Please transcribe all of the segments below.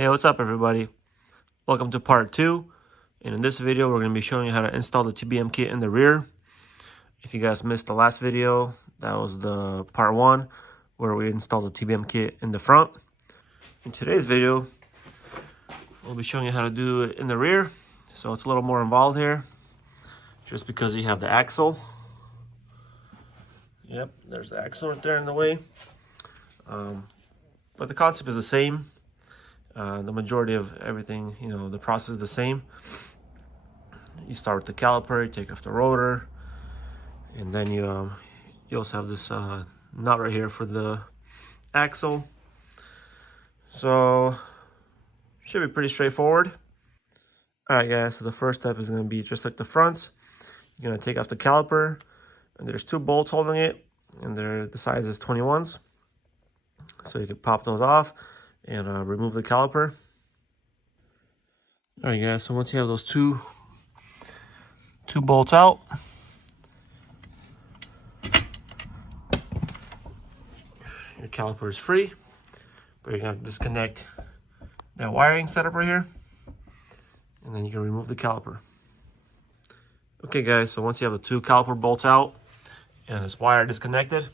Hey, what's up everybody? Welcome to part 2, and in this video we're going to be showing you how to install the TBM kit in the rear. If you guys missed the last video, that was the part 1 where we installed the TBM kit in the front. In today's video we'll be showing you how to do it in the rear, so it's a little more involved here just because you have the axle. Yep, there's the axle right there in the way, but the concept is the same. The majority of everything, the process is the same. You start with the caliper, you take off the rotor, and then you also have this nut right here for the axle. So should be pretty straightforward. Alright guys, so the first step is going to be just like the fronts. You're going to take off the caliper, and there's 2 bolts holding it, and the size is 21s. So you can pop those off and remove the caliper. All right guys, so once you have those two bolts out, your caliper is free, but you're gonna disconnect that wiring setup right here, and then you can remove the caliper. Okay guys, so once you have the 2 caliper bolts out and this wire disconnected,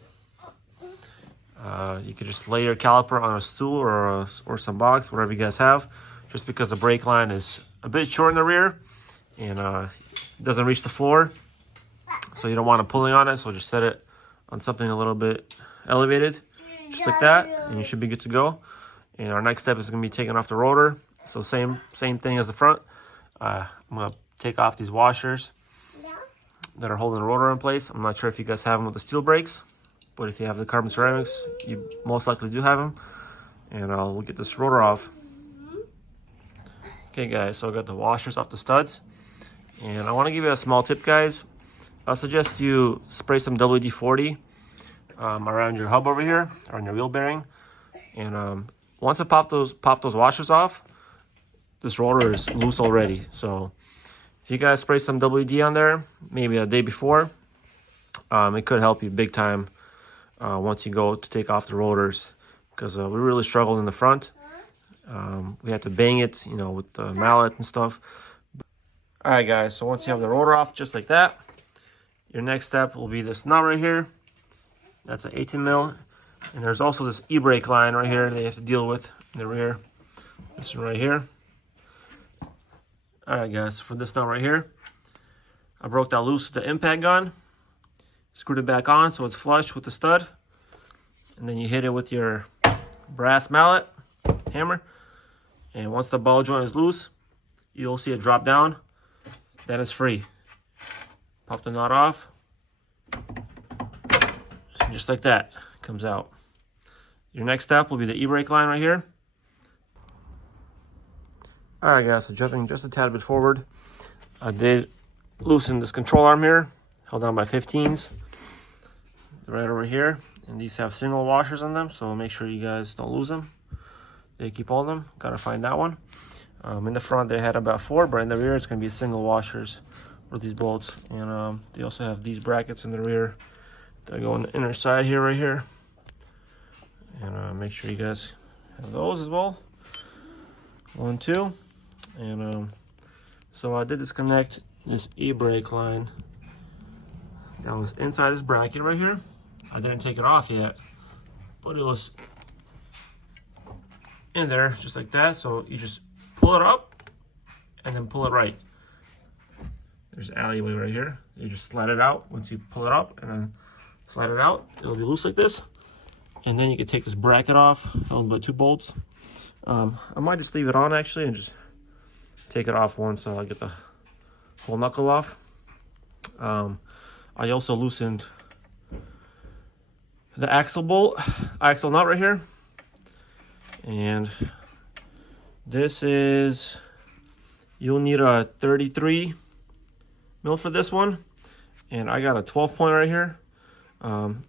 you could just lay your caliper on a stool or some box, whatever you guys have, just because the brake line is a bit short in the rear and it doesn't reach the floor, so you don't want to pulling on it. So just set it on something a little bit elevated, just like that, and you should be good to go. And our next step is going to be taking off the rotor. So same thing as the front. I'm going to take off these washers that are holding the rotor in place. I'm not sure if you guys have them with the steel brakes, but if you have the carbon ceramics, you most likely do have them. And we'll get this rotor off. Okay guys, so I got the washers off the studs. And I want to give you a small tip guys. I suggest you spray some WD-40 around your hub over here, or on your wheel bearing. And once I pop those washers off, this rotor is loose already. So if you guys spray some WD on there, maybe a day before, it could help you big time. Once you go to take off the rotors, because we really struggled in the front. We had to bang it, with the mallet and stuff. All right, guys, so once you have the rotor off just like that, your next step will be this nut right here. That's an 18 mil. And there's also this e-brake line right here that you have to deal with in the rear. This one right here. All right, guys, for this nut right here, I broke that loose with the impact gun. Screwed it back on so it's flush with the stud, and then you hit it with your brass mallet hammer, and once the ball joint is loose, you'll see it drop down. That is free. Pop the knot off, and just like that, it comes out. Your next step will be the e-brake line right here. Alright guys, so jumping just a tad bit forward, I did loosen this control arm here, held down by 15s. Right over here, and these have single washers on them, so make sure you guys don't lose them. They keep all of them. Gotta find that one. In the front they had about 4, but in the rear it's gonna be single washers for these bolts. And they also have these brackets in the rear that go on the inner side here, right here. And make sure you guys have those as well. 1, 2, and so I did disconnect this e-brake line that was inside this bracket right here. I didn't take it off yet, but it was in there just like that. So you just pull it up and then pull it right. There's an alleyway right here. You just slide it out. Once you pull it up and then slide it out, it'll be loose like this. And then you can take this bracket off, held by 2 bolts. I might just leave it on actually and just take it off once so I get the whole knuckle off. I also loosened the axle nut right here, and this is, you'll need a 33 mil for this one, and I got a 12 point right here.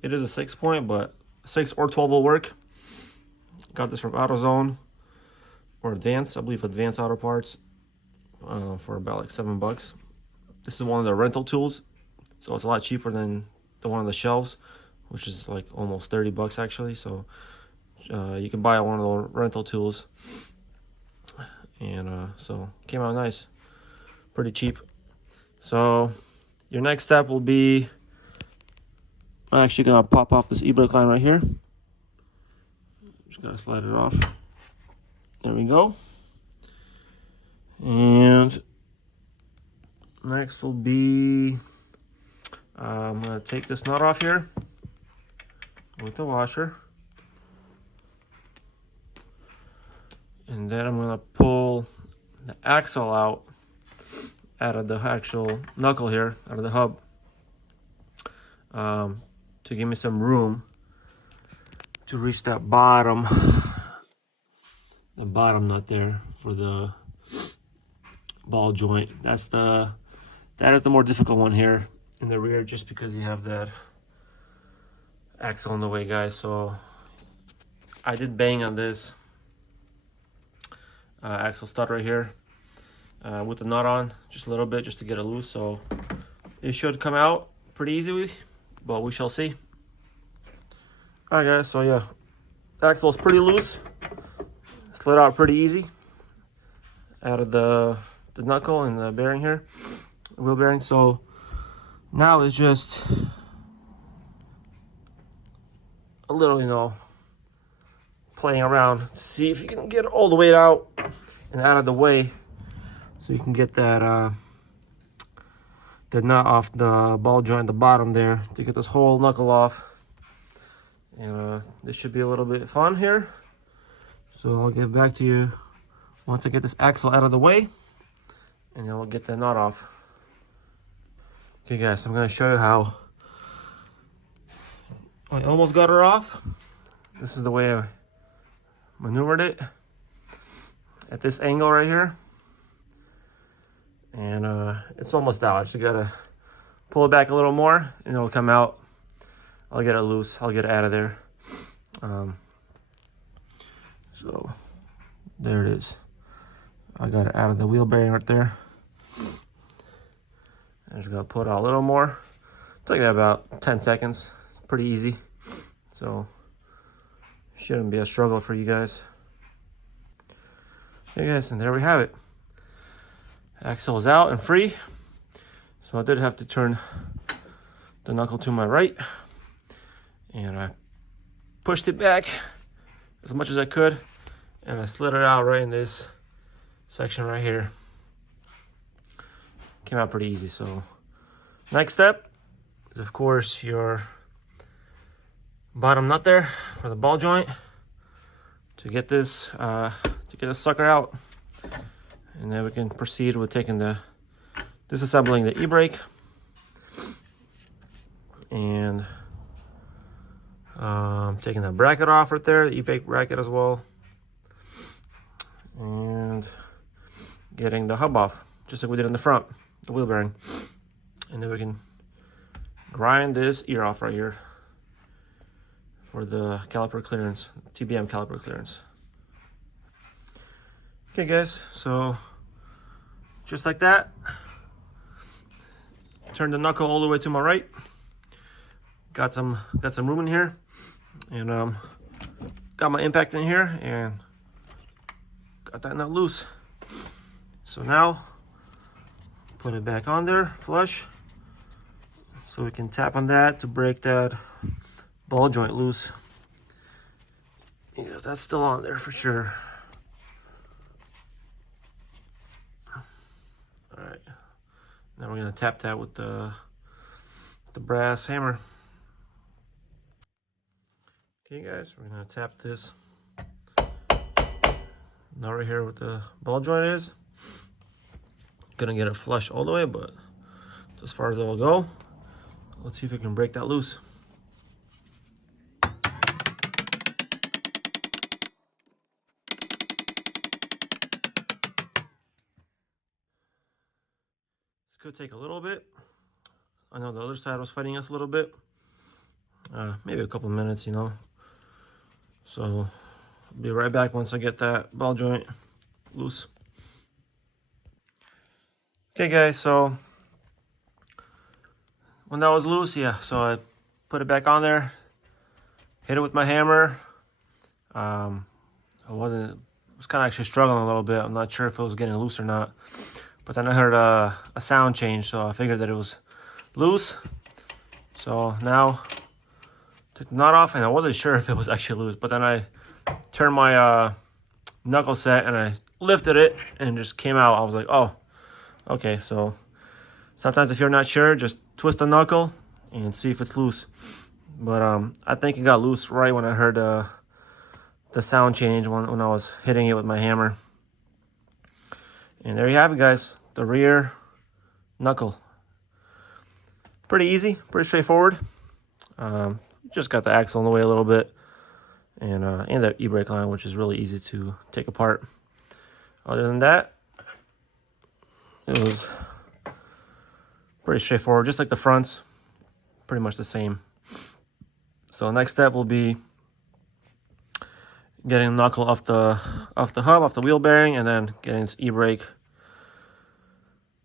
It is a 6 point, but 6 or 12 will work. Got this from AutoZone or Advance, I believe Advance Auto Parts, for about like $7. This is one of the rental tools, so it's a lot cheaper than the one on the shelves, which is like almost $30 actually. So you can buy one of the rental tools And so came out nice, pretty cheap. So your next step will be, I'm actually gonna pop off this e-brake line right here. Just gotta slide it off. There we go. And next will be, I'm gonna take this nut off here with the washer. And then I'm gonna pull the axle out of the actual knuckle here, out of the hub, to give me some room to reach that bottom nut there for the ball joint. That is the more difficult one here in the rear, just because you have that axle in the way, guys. So I did bang on this axle stud right here with the nut on just a little bit, just to get it loose. So it should come out pretty easily, but we shall see. All right, guys, so yeah, axle is pretty loose, slid out pretty easy out of the knuckle and the bearing here, wheel bearing. So now it's just a little, you know, playing around to see if you can get all the weight out and out of the way, so you can get that the nut off the ball joint at the bottom there, to get this whole knuckle off. And this should be a little bit fun here. So I'll get back to you once I get this axle out of the way, and then we'll get the nut off. Okay guys, I'm gonna show you how I almost got her off. This is the way I maneuvered it at this angle right here. And it's almost out. I just gotta pull it back a little more and it'll come out. I'll get it loose, I'll get it out of there. So there it is. I got it out of the wheel bearing right there. I'm just gonna pull it out a little more. It's like about 10 seconds. It's pretty easy. So shouldn't be a struggle for you guys. Okay guys, and there we have it. Axle is out and free. So I did have to turn the knuckle to my right, and I pushed it back as much as I could, and I slid it out right in this section right here. Came out pretty easy. So next step is, of course, your bottom nut there for the ball joint, to get this sucker out. And then we can proceed with taking disassembling the e-brake and taking the bracket off right there, the e-brake bracket as well, and getting the hub off, just like we did in the front, the wheel bearing. And then we can grind this ear off right here for the caliper clearance, TBM caliper clearance. Okay guys, so just like that, turn the knuckle all the way to my right. Got some room in here, and got my impact in here, and got that nut loose. So now put it back on there flush, so we can tap on that to break that ball joint loose. Yes, that's still on there for sure. Alright, now we're going to tap that with the brass hammer. Okay guys, we're going to tap this now right here where the ball joint is. Gonna get it flush all the way, but as far as it'll go. Let's see if we can break that loose. Could take a little bit. I know the other side was fighting us a little bit. Maybe a couple minutes, you know. So I'll be right back once I get that ball joint loose. Okay guys, so when that was loose, yeah, so I put it back on there, hit it with my hammer. I wasn't was kind of actually struggling a little bit. I'm not sure if it was getting loose or not. But then I heard a sound change, so I figured that it was loose. So now, took the nut off, and I wasn't sure if it was actually loose. But then I turned my knuckle set, and I lifted it, and it just came out. I was like, oh, okay. So sometimes if you're not sure, just twist the knuckle and see if it's loose. But I think it got loose right when I heard the sound change when I was hitting it with my hammer. And there you have it, guys. The rear knuckle. Pretty easy, pretty straightforward. Just got the axle in the way a little bit, and the e-brake line, which is really easy to take apart. Other than that, it was pretty straightforward, just like the fronts, pretty much the same. So next step will be getting the knuckle off the hub, off the wheel bearing, and then getting this e-brake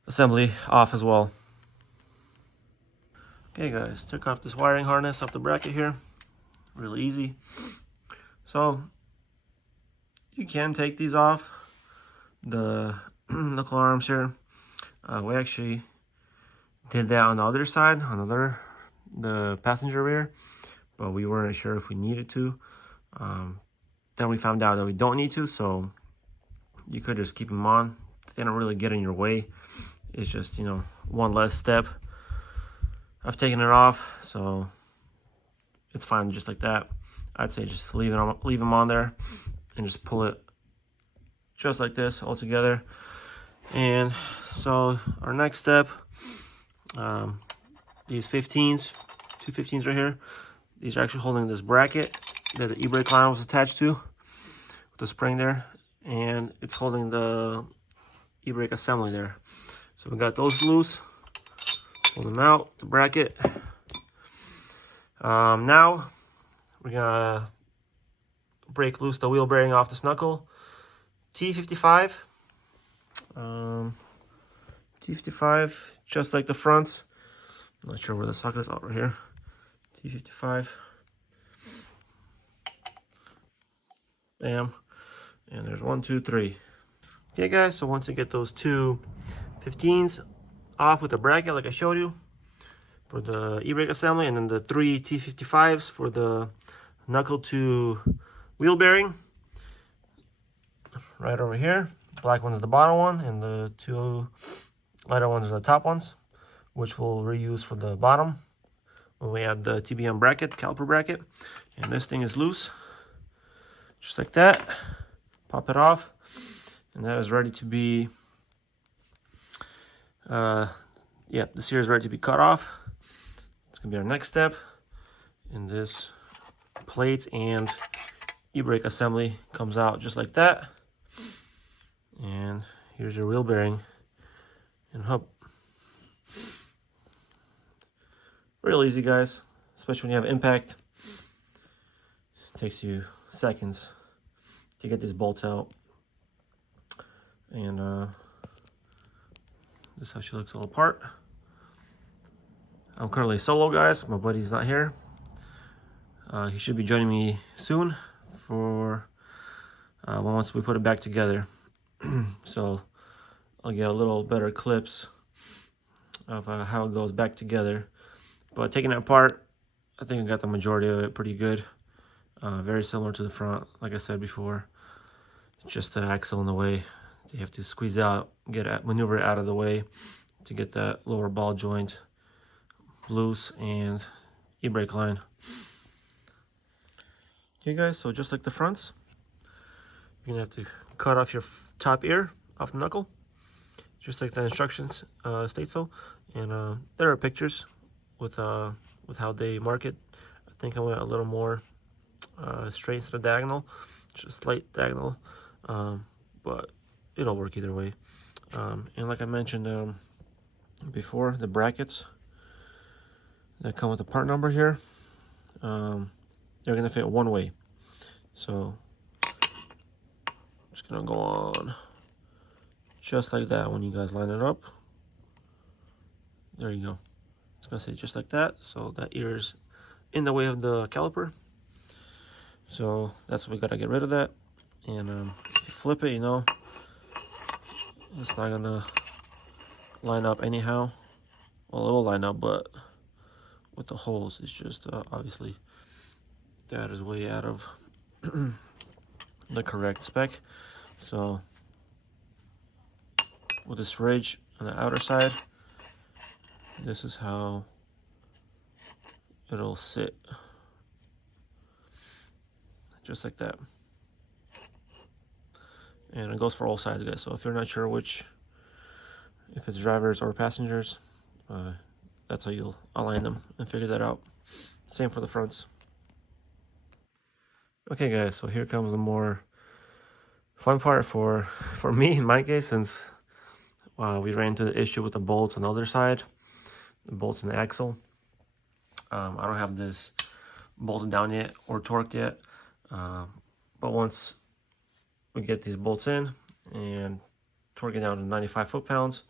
assembly off as well. Okay guys, took off this wiring harness off the bracket here. Really easy. So you can take these off, the knuckle arms here. We actually did that on the other side, on the passenger rear, but we weren't sure if we needed to. Then we found out that we don't need to, so you could just keep them on. They don't really get in your way. It's just, you know, one less step. I've taken it off, so it's fine just like that. I'd say just leave them on there and just pull it just like this all together. And so our next step, these 15s, two 15s right here, these are actually holding this bracket that the e-brake line was attached to with the spring there, and it's holding the e-brake assembly there. So we got those loose. Pull them out, the bracket. Now we're gonna break loose the wheel bearing off this knuckle. T55. T55, just like the fronts. I'm not sure where the socket's over here. T55. Bam. And there's 1, 2, 3. Okay guys, so once you get those two 15s off with the bracket like I showed you for the e-brake assembly, and then the 3 T55s for the knuckle to wheel bearing right over here. The black one's the bottom one, and the 2 lighter ones are the top ones, which we'll reuse for the bottom when we add the TBM bracket, caliper bracket. And this thing is loose, just like that. Pop it off, and that is ready to be this here is ready to be cut off. It's gonna be our next step, and this plate and e-brake assembly comes out just like that. And here's your wheel bearing and hub. Real easy, guys, especially when you have impact. It takes you seconds to get these bolts out. And this is how she looks all apart. I'm currently solo, guys. My buddy's not here. He should be joining me soon for once we put it back together. So I'll get a little better clips of how it goes back together. But taking it apart, I think I got the majority of it pretty good. Very similar to the front, like I said before. Just the axle in the way. You have to squeeze out, maneuver it out of the way to get that lower ball joint loose and e-brake line. Okay guys, so just like the fronts, you're gonna have to cut off your top ear off the knuckle, just like the instructions state so. And there are pictures with how they mark it. I think I went a little more straight instead of diagonal, just slight diagonal, but it'll work either way. And like I mentioned before, the brackets that come with the part number here, they're gonna fit one way. So I'm just gonna go on just like that. When you guys line it up, there you go. It's gonna say just like that. So that ear is in the way of the caliper. So that's what we gotta get rid of that. And if you flip it, you know, it's not gonna line up anyhow. Well, it will line up, but with the holes, it's just obviously that is way out of the correct spec. So with this ridge on the outer side, this is how it'll sit, just like that. And it goes for all sides, guys. So if you're not sure which, if it's drivers or passengers, that's how you'll align them and figure that out. Same for the fronts. Okay, guys, so here comes the more fun part for me in my case, since we ran into the issue with the bolts on the other side, the bolts in the axle. I don't have this bolted down yet or torqued yet, but once we get these bolts in and torque it down to 95 foot-pounds,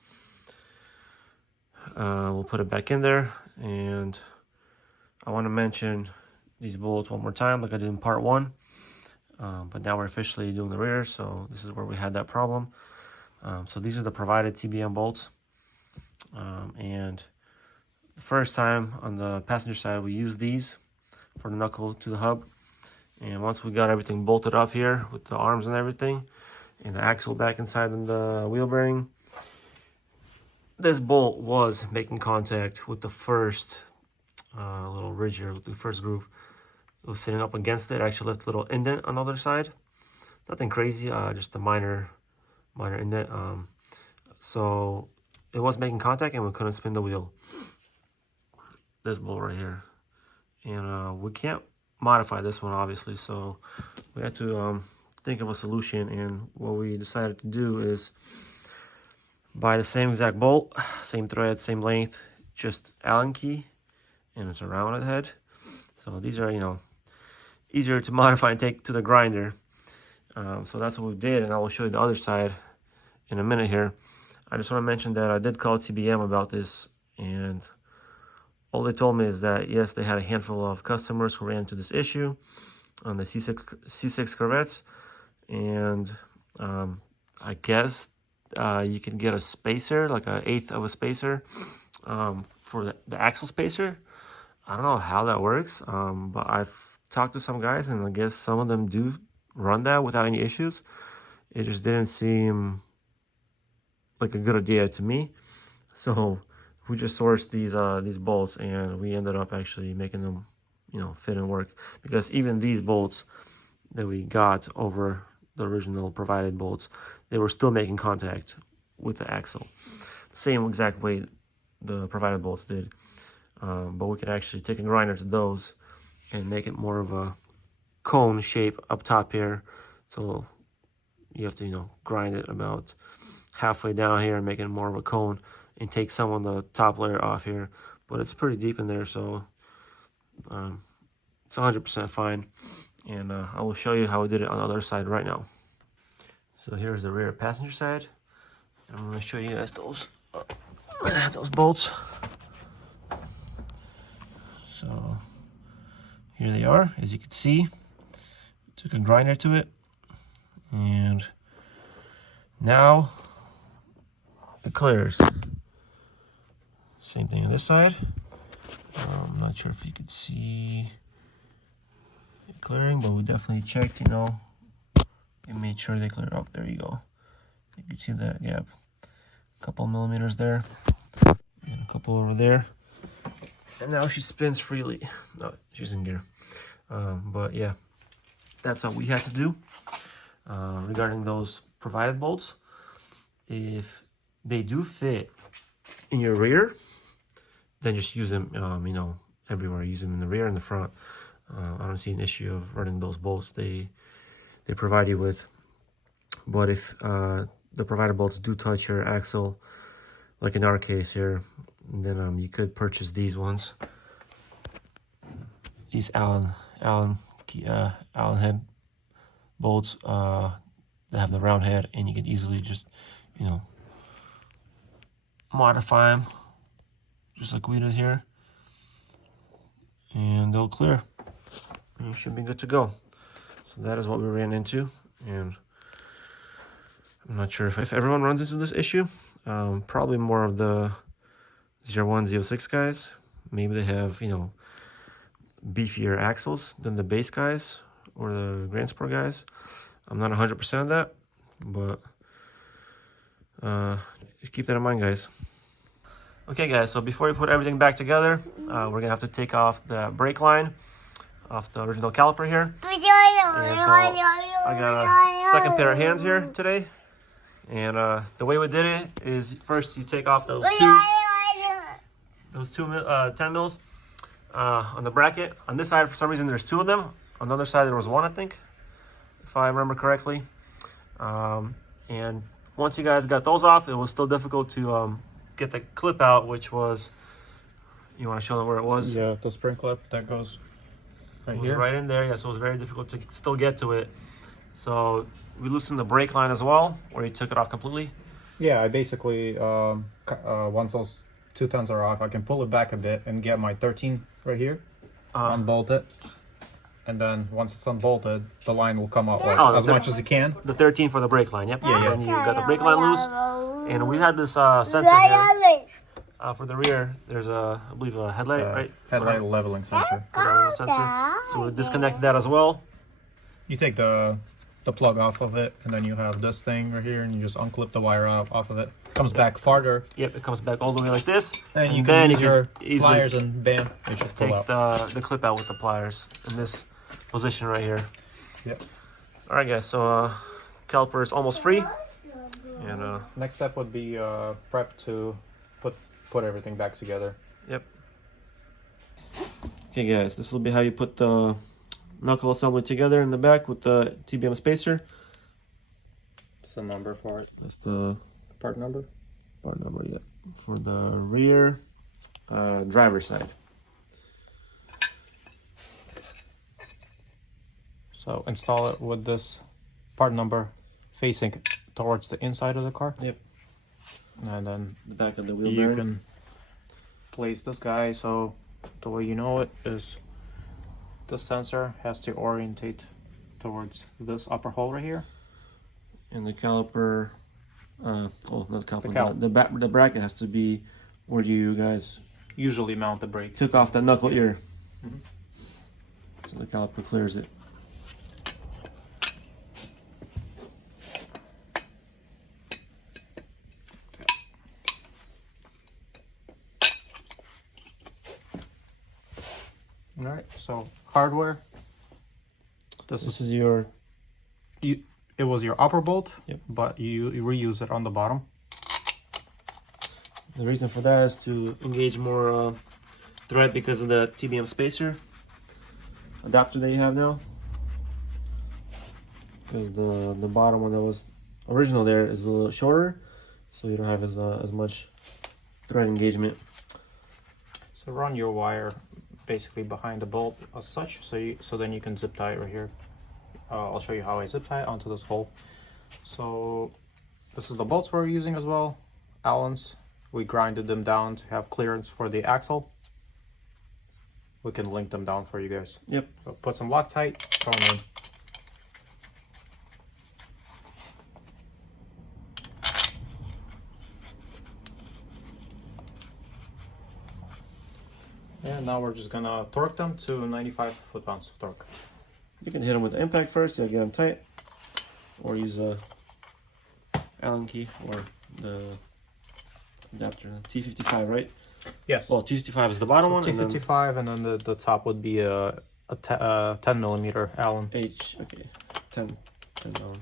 we'll put it back in there. And I want to mention these bolts one more time, like I did in part 1, but now we're officially doing the rear, so this is where we had that problem. So these are the provided TBM bolts, and the first time on the passenger side we used these for the knuckle to the hub, and once we got everything bolted up here with the arms and everything, and the axle back inside in the wheel bearing, this bolt was making contact with the first little ridge here, with the first groove. It was sitting up against it. I actually left a little indent on the other side. Nothing crazy, just a minor indent. So it was making contact and we couldn't spin the wheel. This bolt right here. And we can't modify this one, obviously, so we had to think of a solution. And what we decided to do is buy the same exact bolt, same thread, same length, just Allen key, and it's a rounded head. So these are, you know, easier to modify and take to the grinder. So that's what we did, and I will show you the other side in a minute here. I just want to mention that I did call TBM about this, and all they told me is that yes, they had a handful of customers who ran into this issue on the C6 Corvettes, and I guess you can get a spacer, like an 1/8 of a spacer, for the axle spacer. I don't know how that works, but I've talked to some guys, and I guess some of them do run that without any issues. It just didn't seem like a good idea to me. So we just sourced these bolts, and we ended up actually making them, you know, fit and work, because even these bolts that we got over the original provided bolts, they were still making contact with the axle, same exact way the provided bolts did. But we could actually take a grinder to those and make it more of a cone shape up top here. So you have to, you know, grind it about halfway down here and make it more of a cone, and take some of the top layer off here. But it's pretty deep in there, so it's 100% fine. And I will show you how we did it on the other side right now. So here's the rear passenger side. I'm going to show you guys those bolts. So here they are, as you can see. Took a grinder to it, and now it clears. Same thing on this side. I'm not sure if you could see it clearing, but we definitely checked, you know, and made sure they cleared up. There you go. You can see that gap. A couple millimeters there, and a couple over there. And now she spins freely. No, she's in gear. But yeah, that's what we had to do. Regarding those provided bolts, if they do fit in your rear, then just use them, you know, everywhere. Use them in the rear and the front. I don't see an issue of running those bolts they provide you with. But if the provided bolts do touch your axle, like in our case here, then you could purchase these ones. These Allen head bolts that have the round head, and you can easily just, you know, modify them just like we did here, and they'll clear, and you should be good to go. So that is what we ran into. And I'm not sure if everyone runs into this issue. Probably more of the 01, 06 guys. Maybe they have, you know, beefier axles than the base guys or the Grand Sport guys. I'm not 100% of that, but keep that in mind, guys. Okay, guys, so before we put everything back together, we're gonna have to take off the brake line off the original caliper here. And so I got a second pair of hands here today. And the way we did it is first you take off those two 10 mils on the bracket. On this side, for some reason, there's 2 of them. On the other side, there was 1, I think, if I remember correctly. And once you guys got those off, it was still difficult to get the clip out, which was, you want to show them where it was? Yeah, the spring clip that goes right here. Right in there, yeah, so it was very difficult to still get to it. So we loosened the brake line as well, or you took it off completely? Yeah, I basically, once those 2 10s are off, I can pull it back a bit and get my 13 right here, unbolt it. And then once it's unbolted, the line will come out like, as much as it can. The 13 for the brake line, yep. Yeah. And you got the brake line loose. And we had this sensor here for the rear. There's I believe a headlight, right? Headlight leveling sensor. So we disconnected that as well. You take the plug off of it, and then you have this thing right here, and you just unclip the wire off of it. Comes back farther. Yep, it comes back all the way like this. And you can use your pliers and bam, it should pull out. Take the clip out with the pliers in this position right here. Yep. All right, guys. So caliper is almost free. And next step would be prep to put everything back together. Yep. Okay, guys. This will be how you put the knuckle assembly together in the back with the TBM spacer. That's the number for it. That's the part number. Part number, yeah. For the rear driver's side. So install it with this part number facing towards the inside of the car. Yep. And then the back of the wheel you bearing. can place this guy so the way you know it is the sensor has to orientate towards this upper hole right here. And the caliper, not the caliper, the bracket has to be where you guys usually mount the brake. Took off that knuckle ear. So the caliper clears it. Alright, so hardware. This is your... It was your upper bolt, yep. But you reuse it on the bottom. The reason for that is to engage more thread because of the TBM spacer adapter that you have now. Because the bottom one that was original there is a little shorter, so you don't have as much thread engagement. So run your wire basically behind the bolt as such, so then you can zip tie it right here. I'll show you how I zip tie it onto this hole. So this is the bolts we're using as well. Allens. We grinded them down to have clearance for the axle. We can link them down for you guys. Yep. So put some Loctite, throw them in. And now we're just gonna torque them to 95 foot-pounds of torque. You can hit them with the impact first, you'll get them tight, or use a Allen key or the adapter, T55, right? Yes. Well, T55 is the bottom one. T55, and then the top would be a 10 millimeter Allen. Okay, 10 Allen.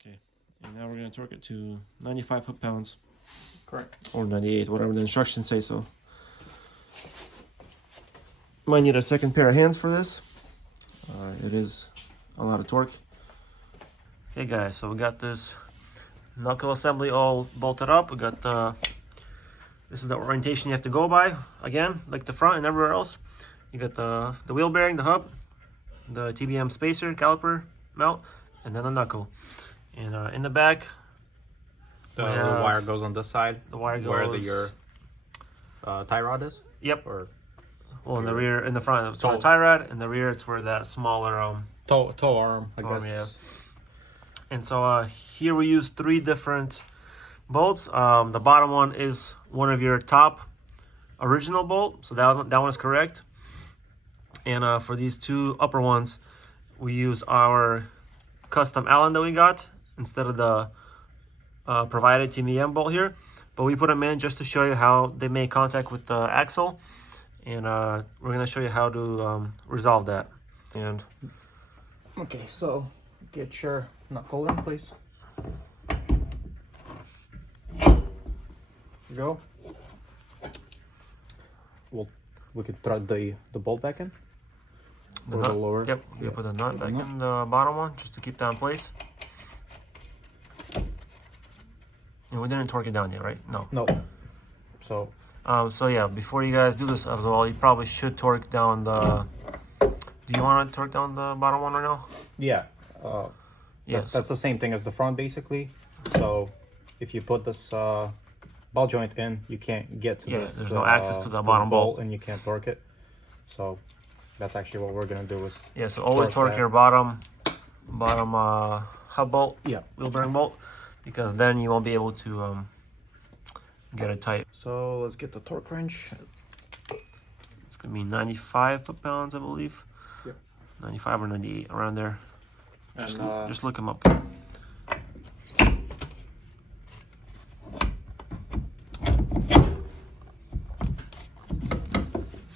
Okay, and now we're going to torque it to 95 foot-pounds. Correct. Or 98, whatever the instructions say so. Might need a second pair of hands for this. It is a lot of torque. Okay guys, so we got this knuckle assembly all bolted up. We got this is the orientation you have to go by. Again, like the front and everywhere else. You got the wheel bearing, the hub, the TBM spacer, caliper mount, and then the knuckle. And in the back, the wire goes on this side. The wire goes where your tie rod is. Yep. Or well, in the rear, in the front, it's where the tie rod. In the rear, it's where that smaller toe arm, I guess. Yeah. And so here we use 3 different bolts. The bottom one is one of your top original bolt, so that one is correct. And for these 2 upper ones, we use our custom Allen that we got instead of the provided TBM bolt here. But we put them in just to show you how they make contact with the axle, and we're going to show you how to resolve that. And okay, so get your knuckle in, please. Go. We could thread the bolt back in. The or nut, the lower. Yep, you put the nut back in the bottom one just to keep that in place. And we didn't torque it down yet, right? No. No. So. So yeah, before you guys do this as well, you probably should torque down the. Do you want to torque down the bottom one right now? Yeah. Yes. That's the same thing as the front, basically. So, if you put this ball joint in, you can't get to this. There's no access to the bottom bolt, and you can't torque it. So, that's actually what we're gonna do. Is so always torque your bottom hub bolt. Yeah. Wheel bearing bolt, because then you won't be able to get it tight. So let's get the torque wrench. It's gonna be 95 foot-pounds, I believe. Yep. 95 or 98, around there. And Just look them up.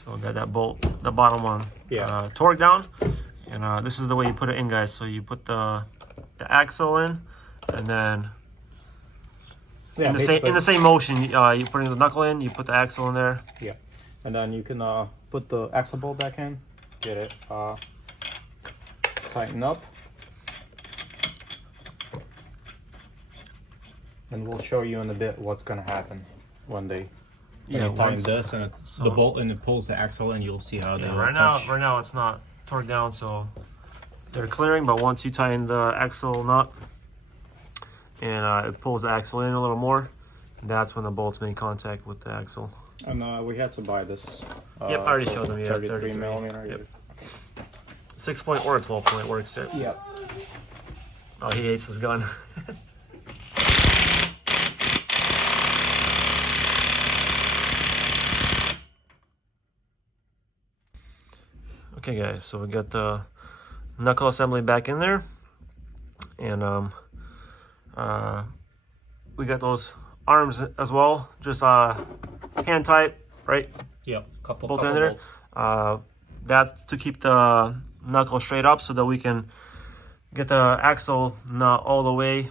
So got that bolt, the bottom one, torqued down, and this is the way you put it in, guys. So you put the axle in, and then in the same motion, you put the knuckle in, you put the axle in there. Yeah, and then you can put the axle bolt back in, get it tighten up, and we'll show you in a bit what's gonna happen when they tighten this and the bolt and it pulls the axle, and you'll see how they right now it's not torqued down, so they're clearing. But once you tighten the axle nut and it pulls the axle in a little more, that's when the bolts make contact with the axle. And we had to buy this. Yep, I already showed them. Yeah, 33 millimeter. Yep. 6-point or a 12-point works. Yep. Oh, he hates this gun. Okay, guys, so we got the knuckle assembly back in there, and we got those arms as well, just hand tight, right? Yep, couple bolt in there. That's to keep the knuckle straight up, so that we can get the axle nut all the way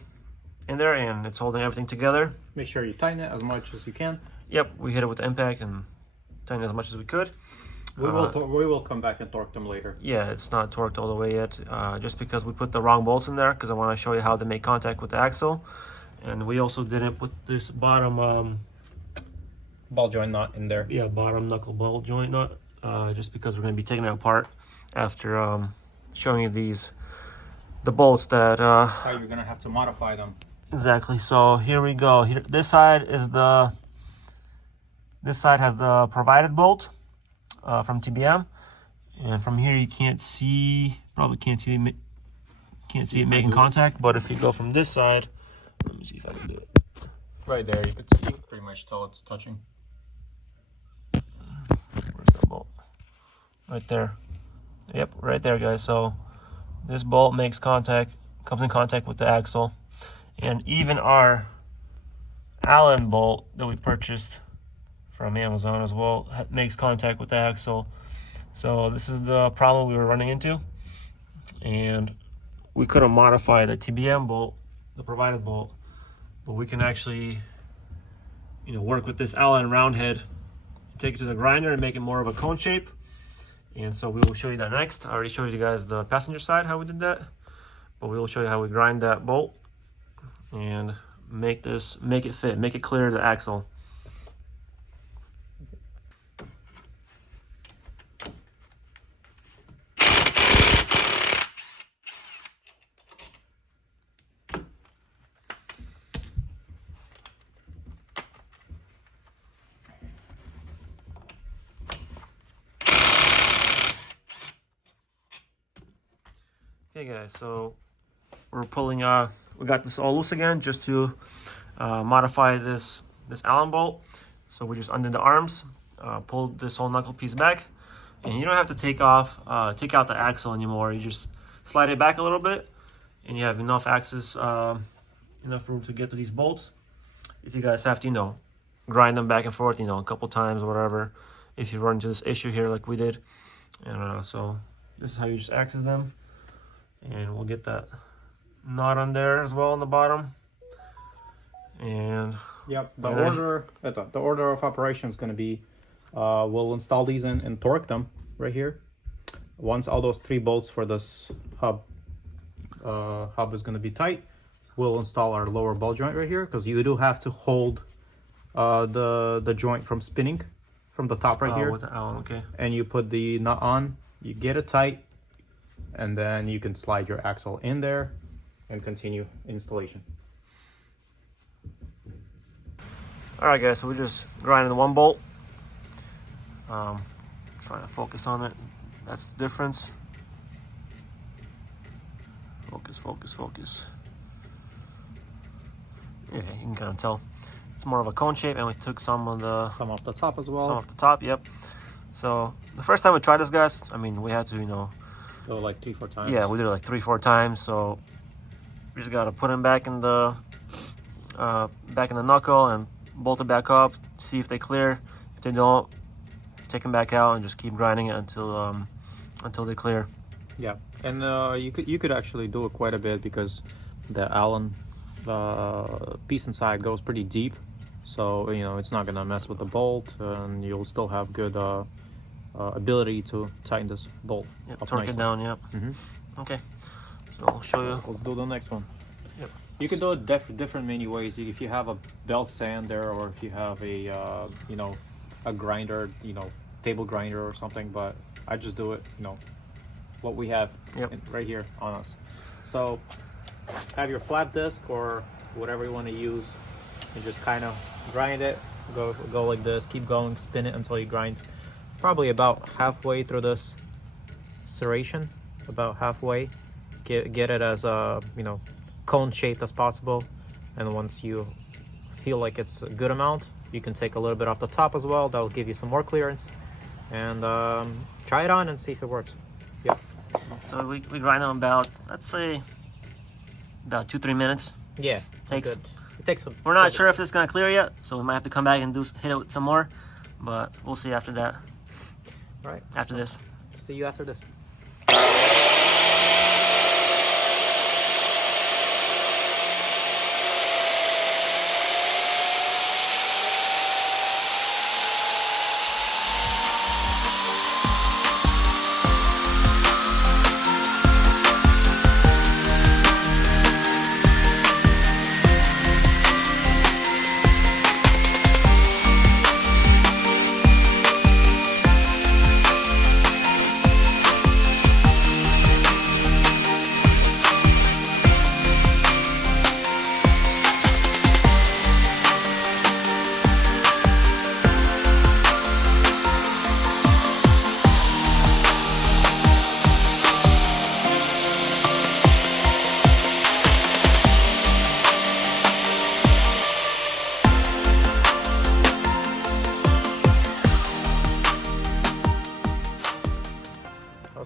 in there, and it's holding everything together. Make sure you tighten it as much as you can. Yep, we hit it with the impact and tighten as much as we could. We will come back and torque them later. Yeah, it's not torqued all the way yet, just because we put the wrong bolts in there, because I want to show you how they make contact with the axle. And we also didn't put this bottom ball joint nut in there. Yeah, bottom knuckle ball joint nut, just because we're going to be taking it apart after showing you the bolts that how you're going to have to modify them. Exactly. So here we go. Here, this side has the provided bolt from TBM, and from here you can't see it making contact. But if you go from this side, let me see if I can do it. Right there, you can pretty much tell it's touching. Where's the bolt? Right there. Yep, right there, guys. So this bolt makes contact, comes in contact with the axle, and even our Allen bolt that we purchased from Amazon as well makes contact with the axle. So this is the problem we were running into, and we couldn't modify the TBM bolt, the provided bolt, but we can actually, work with this Allen round head, take it to the grinder and make it more of a cone shape. And so we will show you that next. I already showed you guys the passenger side how we did that, but we will show you how we grind that bolt and make it fit, make it clear the axle. Okay guys, so we're pulling we got this all loose again just to modify this Allen bolt. So we just undid the arms, pulled this whole knuckle piece back, and you don't have to take out the axle anymore. You just slide it back a little bit and you have enough access, enough room to get to these bolts. If you guys have to, you know, grind them back and forth, you know, a couple times or whatever, if you run into this issue here like we did. And so this is how you just access them, and we'll get that knot on there as well on the bottom. And yep, the order of operation is going to be, we'll install these and torque them right here. Once all those 3 bolts for this hub is going to be tight, we'll install our lower ball joint right here, because you do have to hold the joint from spinning from the top right here. With the Allen, okay. And you put the nut on, you get it tight, and then you can slide your axle in there and continue installation. All right guys, so we're just grinding the 1 bolt. Trying to focus on it. That's the difference. Focus, focus, focus. Yeah, you can kind of tell. It's more of a cone shape, and we took some off the top as well. Some off the top, yep. So the first time we tried this, guys, I mean, we had to, you know, go like 3-4 times. Yeah, we did it like 3-4 times. So we just gotta put them back in the knuckle and bolt it back up. See if they clear. If they don't, take them back out and just keep grinding it until they clear. Yeah, and you could actually do it quite a bit, because the Allen piece inside goes pretty deep, so you know it's not gonna mess with the bolt, and you'll still have good ability to tighten this bolt. Yep, up torque nicely. it down. Yep. Okay, so I'll show you. Let's do the next one. Yep. You can do it different many ways. If you have a belt sander, or if you have a you know, a grinder, you know, table grinder or something, but I just do it, you know, what we have right here on us. So have your flat disc or whatever you want to use, and just kind of grind it, go like this, keep going, spin it until you grind probably about halfway through this serration, about halfway. Get it as you know, cone shaped as possible, and once you feel like it's a good amount, you can take a little bit off the top as well. That'll give you some more clearance, and try it on and see if it works. Yep. So we grind them about, let's say, about 2-3 minutes. Yeah, Takes. good. It takes. We're not sure if it's gonna clear yet, so we might have to come back and hit it with some more, but we'll see after that. Right. After this. See you after this.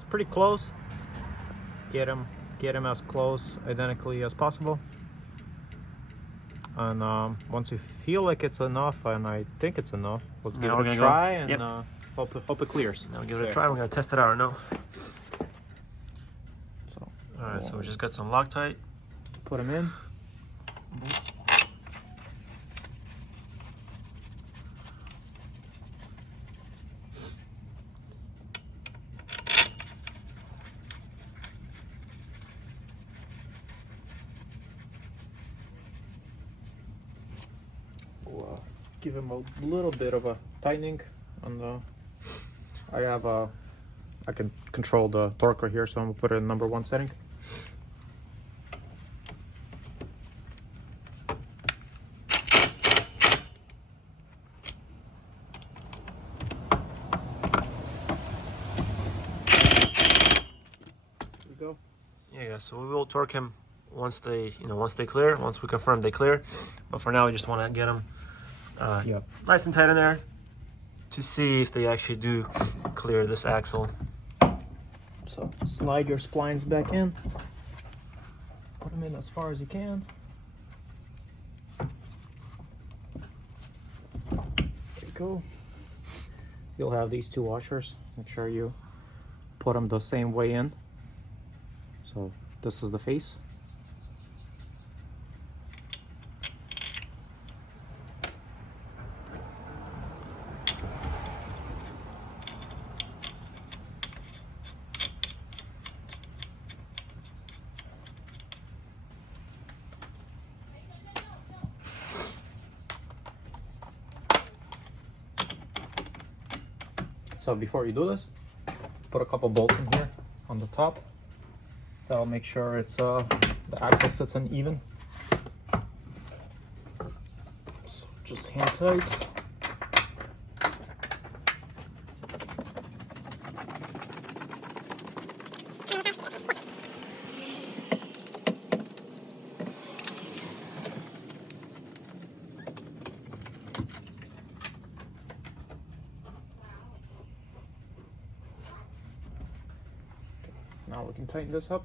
Pretty close. Get them as close identically as possible, and once you feel like it's enough, and I think it's enough, let's give it a try and hope it clears. Now give it a try. We're gonna test it out or no. So, all right, so we just got some Loctite. Put them in. Give him a little bit of a tightening on the. I can control the torque right here, so I'm gonna put it in number 1 setting. There we go. Yeah, guys, so we will torque him once they clear, once we confirm they clear. But for now, we just want to get them nice and tight in there to see if they actually do clear this axle. So slide your splines back in. Put them in as far as you can. There you go. You'll have these two washers. Make sure you put them the same way in. So this is the face. So before you do this, put a couple bolts in here on the top. That'll make sure it's the axle sits in even. So just hand tight. Now we can tighten this up.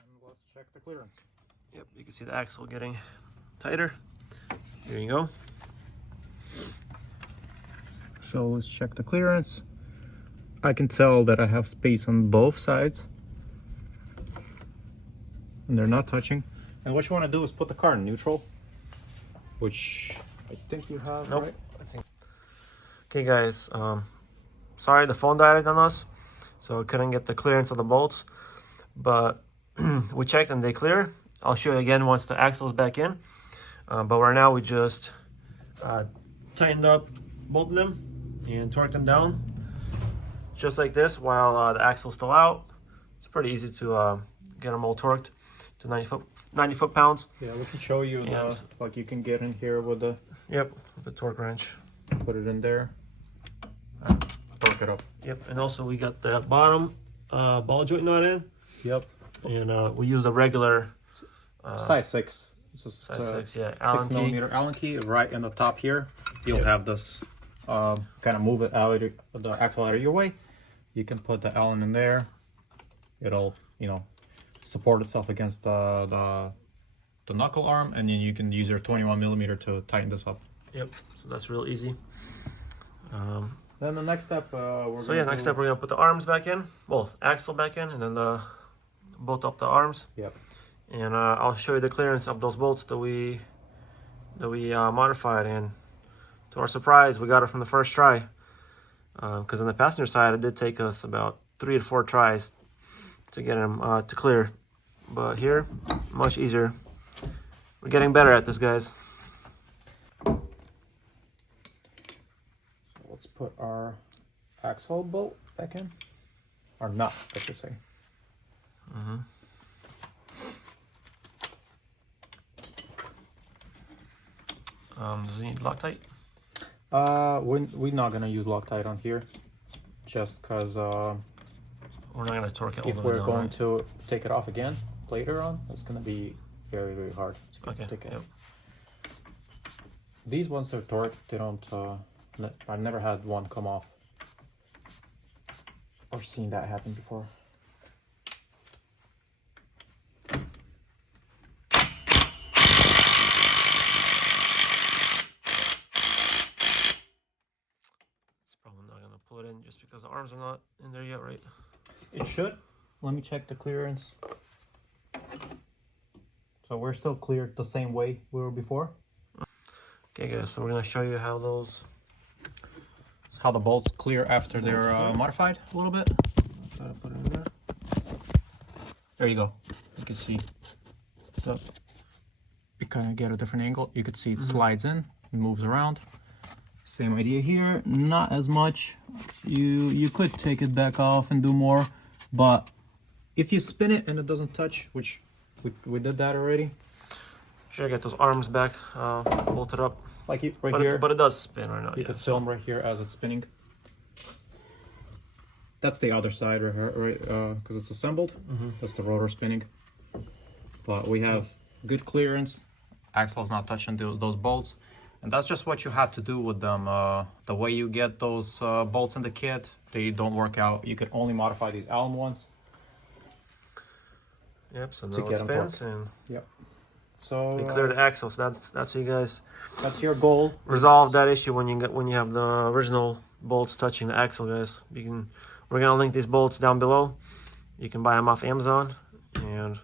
And let's check the clearance. Yep, you can see the axle getting tighter. Here you go. So let's check the clearance. I can tell that I have space on both sides. And they're not touching. And what you want to do is put the car in neutral, which I think you have, Nope. right? I think. Okay guys, sorry the phone died on us, so I couldn't get the clearance of the bolts, but we checked and they clear. I'll show you again once the axle is back in, but right now we just tightened up both of them and torqued them down just like this while the axle's still out. It's pretty easy to get them all torqued to 90 foot-pounds. Yeah, we can show you the, like you can get in here with the... Yep, the torque wrench. Put it in there. Torque it up. Yep, and also we got the bottom ball joint nut in. Yep. And we use a regular... size 6. Size 6, yeah. 6mm Allen key right in the top here. You'll have this, kind of move it out of the axle out of your way. You can put the Allen in there. It'll, support itself against the knuckle arm, and then you can use your 21mm to tighten this up. Yep, so that's real easy. Then the next step, we're gonna put the arms back in, well, axle back in, and then bolt up the arms. Yep. And I'll show you the clearance of those bolts that we modified, and to our surprise, we got it from the first try. Because on the passenger side, it did take us about 3 to 4 tries to get them to clear, but here, much easier. We're getting better at this, guys. So let's put our axle bolt back in, or nut, I should say. Does it need Loctite? We're not gonna use Loctite on here, just because We're not gonna torque it all if the way we're down, going right? to take it off again later on, it's gonna be very, very hard. Okay. Yep. These ones are torqued. They don't. I've never had one come off or seen that happen before. Probably not gonna pull it in just because the arms are not in there yet, right? It should. Let me check the clearance. So we're still cleared the same way we were before. Okay guys, so we're gonna show you how How the bolts clear after they're modified a little bit. put it in there. There you go. You can see. So you kind of get a different angle. You could see it slides in, and moves around. Same idea here. Not as much. You could take it back off and do more, but if you spin it and it doesn't touch, which we did that already. Sure, get those arms back bolted up. like right but here. But it does spin right now. You Yeah, could film right here as it's spinning. That's the other side right here, right? Because it's assembled. That's the rotor spinning. But we have good clearance. Axle's not touching those bolts, and that's just what you have to do with them. The way you get those bolts in the kit, they don't work out. You can only modify these Allen ones. Yep. So To now get it 'em spins, torqued. and Yep. So we clear the axle. So that's you guys that's your goal. resolve that issue when you have the original bolts touching the axle, guys. We're gonna link these bolts down below. You can buy them off Amazon and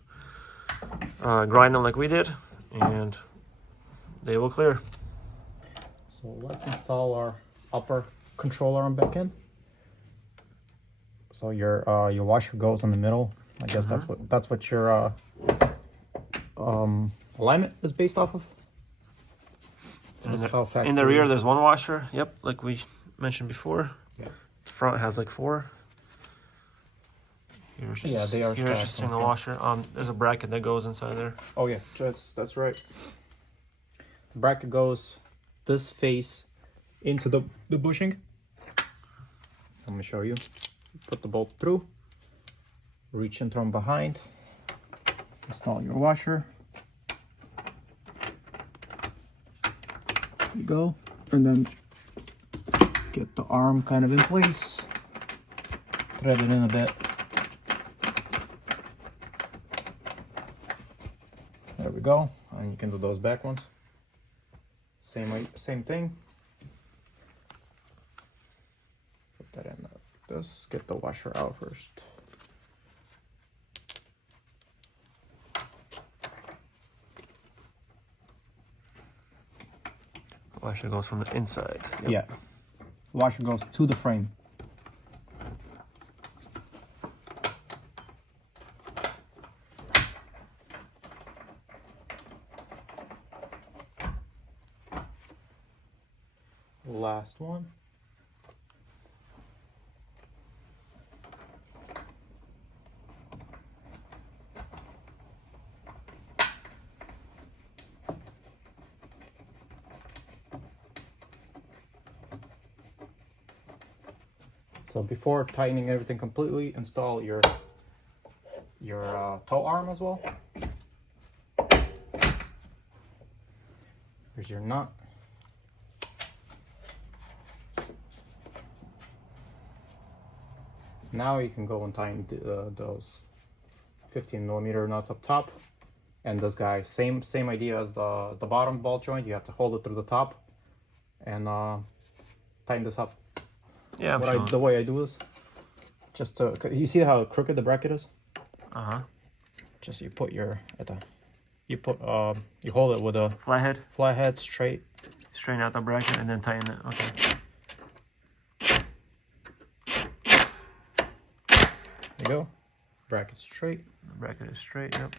grind them like we did, and they will clear. So let's install our upper control arm back in. So your washer goes in the middle. I guess that's what your alignment is based off of. In the rear, there's one washer. Yep, like we mentioned before. Yeah. Front has like 4. Here's just, they are here's just a stacked, single okay. washer. There's a bracket that goes inside there. Oh yeah, that's right. The bracket goes this face into the bushing. Let me show you. Put the bolt through. Reach in from behind. Install your washer. There you go. And then get the arm kind of in place. Thread it in a bit. There we go. And you can do those back ones. Same thing. Put that in like this. Get the washer out first. Washer goes from the inside. Yep. Yeah. Washer goes to the frame. Last one. So before tightening everything completely, install your toe arm as well. Here's your nut. Now you can go and tighten those 15mm nuts up top, and this guy same idea as the bottom ball joint. You have to hold it through the top and tighten this up. Yeah, The way I do this, just to, you see how crooked the bracket is? Just you put you hold it with a flathead straight. Straighten out the bracket and then tighten it. Okay. There you go. Bracket straight. The bracket is straight. Yep.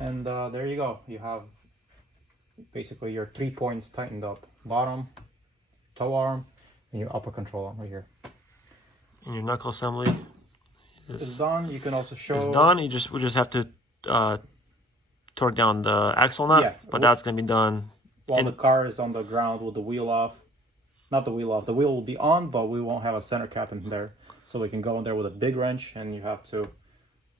And there you go. You have basically your 3 points tightened up: bottom, toe arm, and your upper control arm right here. And your knuckle assembly It's done. You can also show. It's done. We just have to torque down the axle nut, Yeah. but that's gonna be done While the car is on the ground with the wheel off. Not the wheel off. The wheel will be on, but we won't have a center cap in there. So we can go in there with a big wrench, and you have to,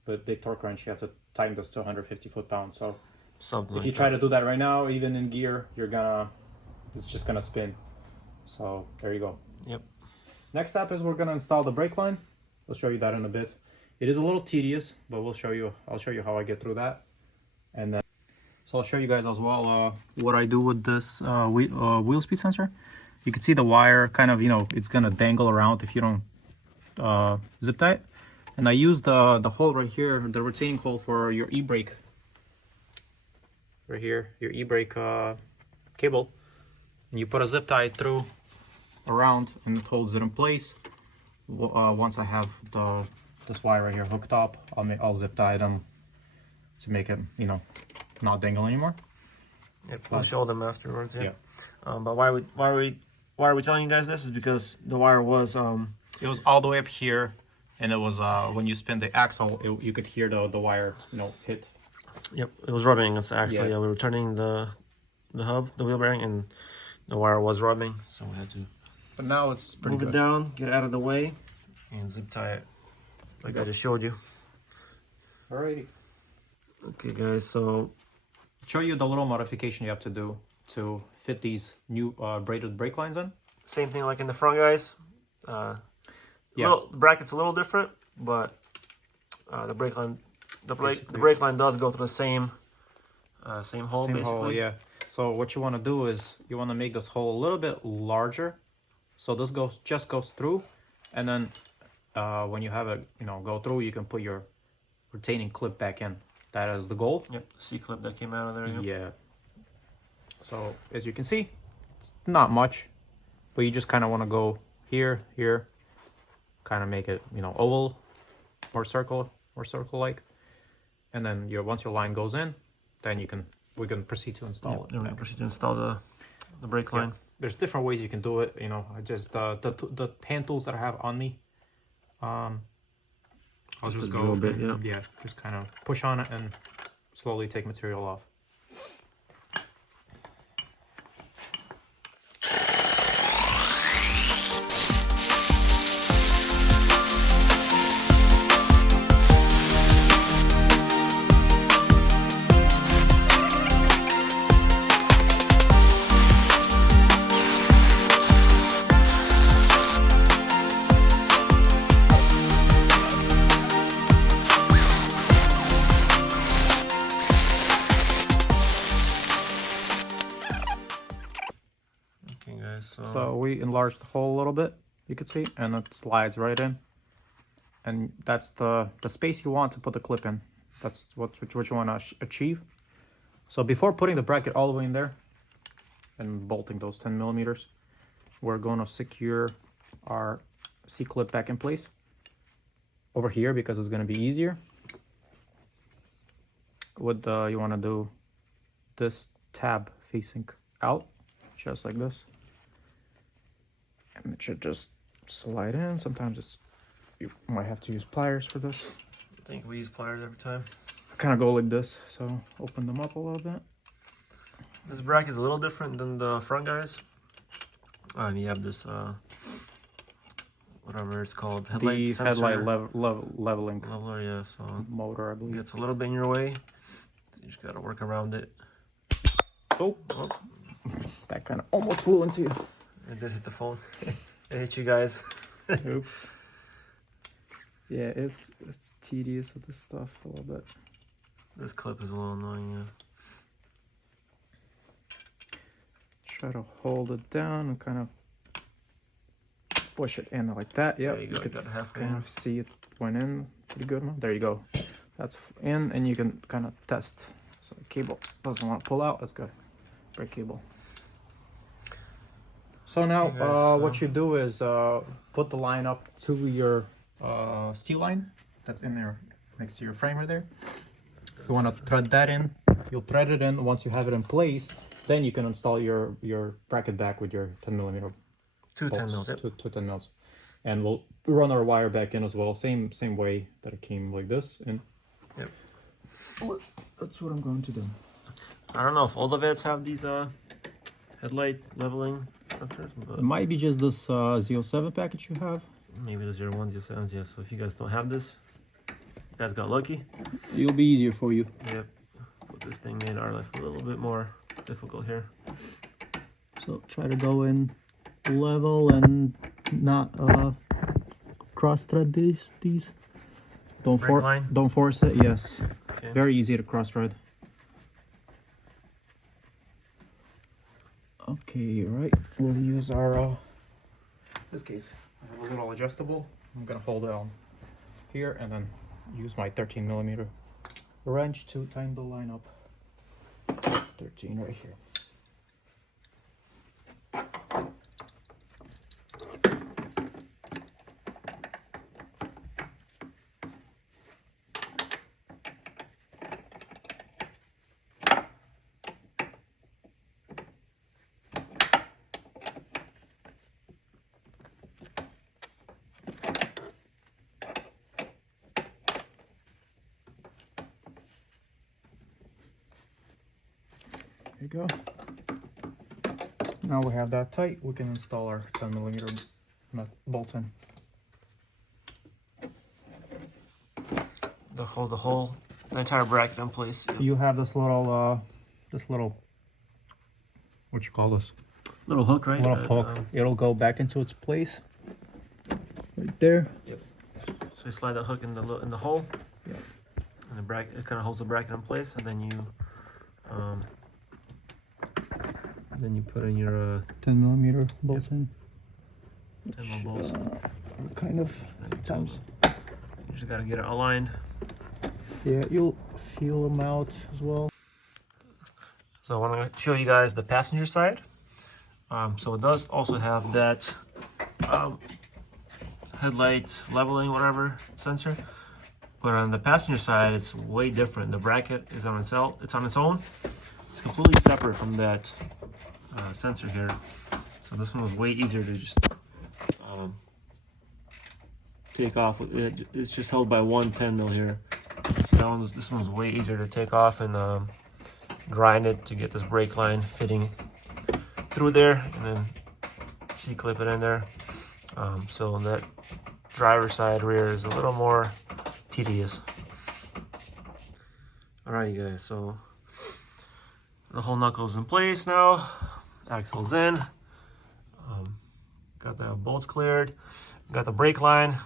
with big torque wrench, you have to tighten this to 150 foot-pounds. So something. if you try to do that right now, even in gear, it's just gonna spin. So there you go. Yep. Next step is we're gonna install the brake line. We'll show you that in a bit. It is a little tedious, but I'll show you how I get through that. And then, so I'll show you guys as well what I do with this wheel speed sensor. You can see the wire kind of, it's gonna dangle around if you don't zip tie it. And I used the hole right here, the retaining hole for your e-brake. Right here, your e-brake cable. And you put a zip tie through around and it holds it in place. Once I have this wire right here hooked up, I'll zip tie them to make it, you know, not dangle anymore. Yep, we'll show them afterwards. Yeah. But why are we telling you guys this is because the wire was it was all the way up here, and it was when you spin the axle, you could hear the wire, you know, hit. Yep, it was rubbing against the axle. Yeah. Yeah, we were turning the hub, the wheel bearing, and the wire was rubbing, so we had to But now it's pretty move good. it down, get it out of the way, and zip tie it like I just showed you. Alrighty. Okay, guys, so Show you the little modification you have to do to fit these new braided brake lines in. same thing like in the front, guys. Yeah. The bracket's a little different, but the brake line, the Basically. brake line does go through the same hole, Same basically. hole, yeah. So what you want to do is you want to make this hole a little bit larger, so this just goes through, and then when you have it, you know, go through, you can put your retaining clip back in. That is the goal. Yep, C-clip that came out of there. Yep. Yeah. So as you can see, it's not much, but you just kind of want to go here, kind of make it, you know, oval or circle-like, and then once your line goes in, then we can proceed to install it. Then we can proceed to install the brake line. Yeah. There's different ways you can do it. You know, I just the hand tools that I have on me. I'll just go drill bit, yeah, just kind of push on it and slowly take material off. Okay, guys. So we enlarged the hole a little bit, you could see, and it slides right in. And that's the space you want to put the clip in. That's what you want to achieve. So before putting the bracket all the way in there and bolting those 10 millimeters, we're going to secure our C-clip back in place over here because it's going to be easier. What you want to do, this tab facing out, just like this. And it should just slide in. Sometimes you might have to use pliers for this. I think we use pliers every time. Kind of go like this, so open them up a little bit. This bracket is a little different than the front, guys. And you have this whatever it's called, The headlight leveling leveler, yeah. So motor, I believe. it's a little bit in your way. You just gotta work around it. Oh, that kind of almost flew into you. It did hit the phone. It hit you guys. Oops. Yeah, it's tedious with this stuff a little bit. This clip is a little annoying, yeah. Try to hold it down and kind of push it in like that. Yep, There you go, could got it halfway kind in. of see it went in pretty good. There you go. That's in, and you can kind of test. So the cable doesn't want to pull out. That's good. Brake cable. So now Okay, guys, what you do is put the line up to your steel line that's in there next to your frame right there. If you want to thread that in, you'll thread it in. Once you have it in place, then you can install your bracket back with your 10 millimeter Two 10 bolts, mils, yep. two 10 mils, and we'll run our wire back in as well. Same way that it came like this. And Yep. that's what I'm going to do. I don't know if all the Vets have these headlight leveling structures, but It might be just this Z07 package you have. maybe the 01s, 07s, yeah. So if you guys don't have this, you guys got lucky. It'll be easier for you. Yep. But this thing made our life a little bit more difficult here. So try to go in level and not cross thread these. Don't don't force it. Yes. Okay. Very easy to cross thread. Okay, right. We'll use our this case. I have a little adjustable. I'm gonna hold it on here and then use my 13mm wrench to tighten the line up. 13 right here. There you go. Now we have that tight, we can install our 10mm bolts in. The entire bracket in place. Yep. You have this little, what you call this? Little hook, right? Little hook. It'll go back into its place, right there. Yep. So you slide that hook in the hole. Yep. And the bracket, it kind of holds the bracket in place, and then you put in your 10mm bolts in. 10 bolts. Kind of times. You just gotta get it aligned. Yeah, you'll feel them out as well. So I want to show you guys the passenger side. So it does also have that headlight leveling, whatever sensor. But on the passenger side, it's way different. The bracket is on itself. It's on its own. It's completely separate from that sensor here. So this one was way easier to just take off. It's just held by one 10mm here. This one was way easier to take off and grind it to get this brake line fitting through there, and then C-clip it in there. So that driver side rear is a little more tedious. Alright, you guys, so the whole knuckle's in place now. Axle's in. Got the bolts cleared. Got the brake line